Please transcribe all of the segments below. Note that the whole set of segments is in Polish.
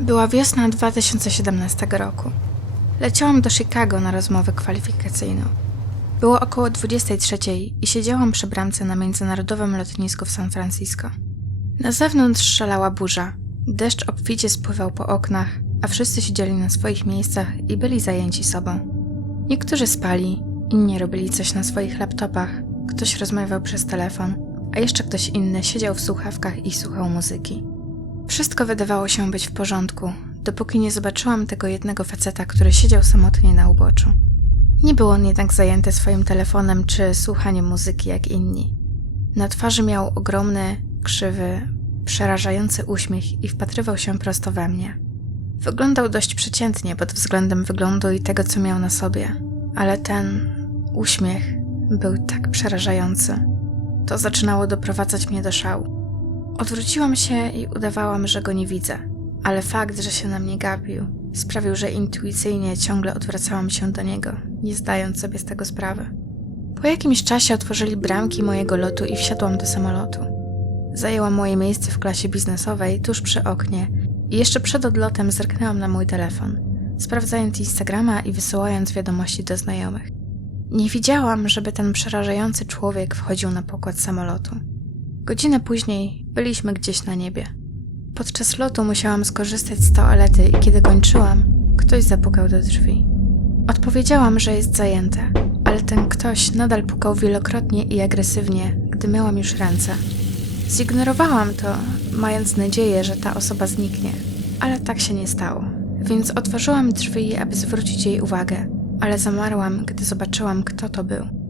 Była wiosna 2017 roku. Leciałam do Chicago na rozmowę kwalifikacyjną. Było około 23 i siedziałam przy bramce na międzynarodowym lotnisku w San Francisco. Na zewnątrz szalała burza. Deszcz obficie spływał po oknach, a wszyscy siedzieli na swoich miejscach i byli zajęci sobą. Niektórzy spali, inni robili coś na swoich laptopach, ktoś rozmawiał przez telefon, a jeszcze ktoś inny siedział w słuchawkach i słuchał muzyki. Wszystko wydawało się być w porządku, dopóki nie zobaczyłam tego jednego faceta, który siedział samotnie na uboczu. Nie był on jednak zajęty swoim telefonem czy słuchaniem muzyki jak inni. Na twarzy miał ogromny, krzywy, przerażający uśmiech i wpatrywał się prosto we mnie. Wyglądał dość przeciętnie pod względem wyglądu i tego, co miał na sobie, ale ten uśmiech był tak przerażający. To zaczynało doprowadzać mnie do szału. Odwróciłam się i udawałam, że go nie widzę, ale fakt, że się na mnie gapił, sprawił, że intuicyjnie ciągle odwracałam się do niego, nie zdając sobie z tego sprawy. Po jakimś czasie otworzyli bramki mojego lotu i wsiadłam do samolotu. Zajęłam moje miejsce w klasie biznesowej tuż przy oknie i jeszcze przed odlotem zerknęłam na mój telefon, sprawdzając Instagrama i wysyłając wiadomości do znajomych. Nie widziałam, żeby ten przerażający człowiek wchodził na pokład samolotu. Godzinę później byliśmy gdzieś na niebie. Podczas lotu musiałam skorzystać z toalety i kiedy kończyłam, ktoś zapukał do drzwi. Odpowiedziałam, że jest zajęte, ale ten ktoś nadal pukał wielokrotnie i agresywnie, gdy myłam już ręce. Zignorowałam to, mając nadzieję, że ta osoba zniknie, ale tak się nie stało. Więc otworzyłam drzwi, aby zwrócić jej uwagę, ale zamarłam, gdy zobaczyłam, kto to był.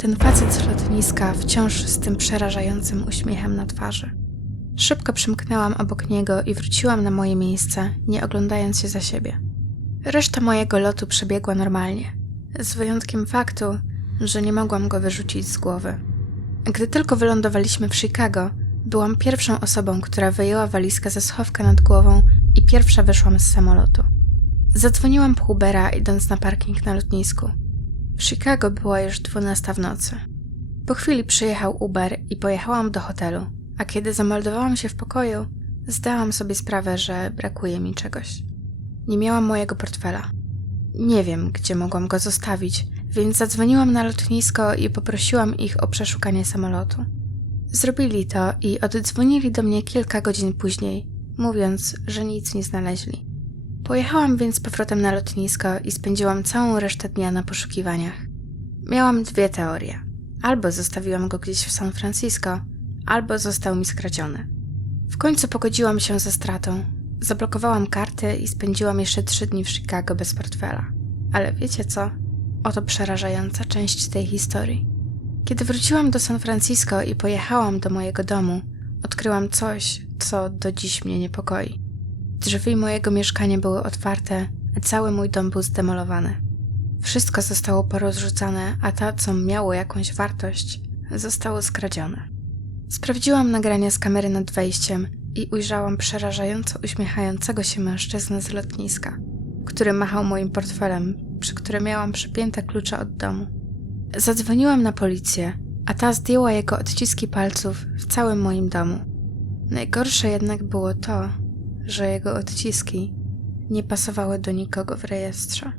Ten facet z lotniska wciąż z tym przerażającym uśmiechem na twarzy. Szybko przymknęłam obok niego i wróciłam na moje miejsce, nie oglądając się za siebie. Reszta mojego lotu przebiegła normalnie, z wyjątkiem faktu, że nie mogłam go wyrzucić z głowy. Gdy tylko wylądowaliśmy w Chicago, byłam pierwszą osobą, która wyjęła walizkę ze schowka nad głową i pierwsza wyszłam z samolotu. Zadzwoniłam po Ubera, idąc na parking na lotnisku. W Chicago była już 12 w nocy. Po chwili przyjechał Uber i pojechałam do hotelu, a kiedy zameldowałam się w pokoju, zdałam sobie sprawę, że brakuje mi czegoś. Nie miałam mojego portfela. Nie wiem, gdzie mogłam go zostawić, więc zadzwoniłam na lotnisko i poprosiłam ich o przeszukanie samolotu. Zrobili to i oddzwonili do mnie kilka godzin później, mówiąc, że nic nie znaleźli. Pojechałam więc z powrotem na lotnisko i spędziłam całą resztę dnia na poszukiwaniach. Miałam dwie teorie. Albo zostawiłam go gdzieś w San Francisco, albo został mi skradziony. W końcu pogodziłam się ze stratą. Zablokowałam karty i spędziłam jeszcze trzy dni w Chicago bez portfela. Ale wiecie co? Oto przerażająca część tej historii. Kiedy wróciłam do San Francisco i pojechałam do mojego domu, odkryłam coś, co do dziś mnie niepokoi. Drzwi mojego mieszkania były otwarte, a cały mój dom był zdemolowany. Wszystko zostało porozrzucane, a to, co miało jakąś wartość, zostało skradzione. Sprawdziłam nagrania z kamery nad wejściem i ujrzałam przerażająco uśmiechającego się mężczyznę z lotniska, który machał moim portfelem, przy którym miałam przypięte klucze od domu. Zadzwoniłam na policję, a ta zdjęła jego odciski palców w całym moim domu. Najgorsze jednak było to, że jego odciski nie pasowały do nikogo w rejestrze.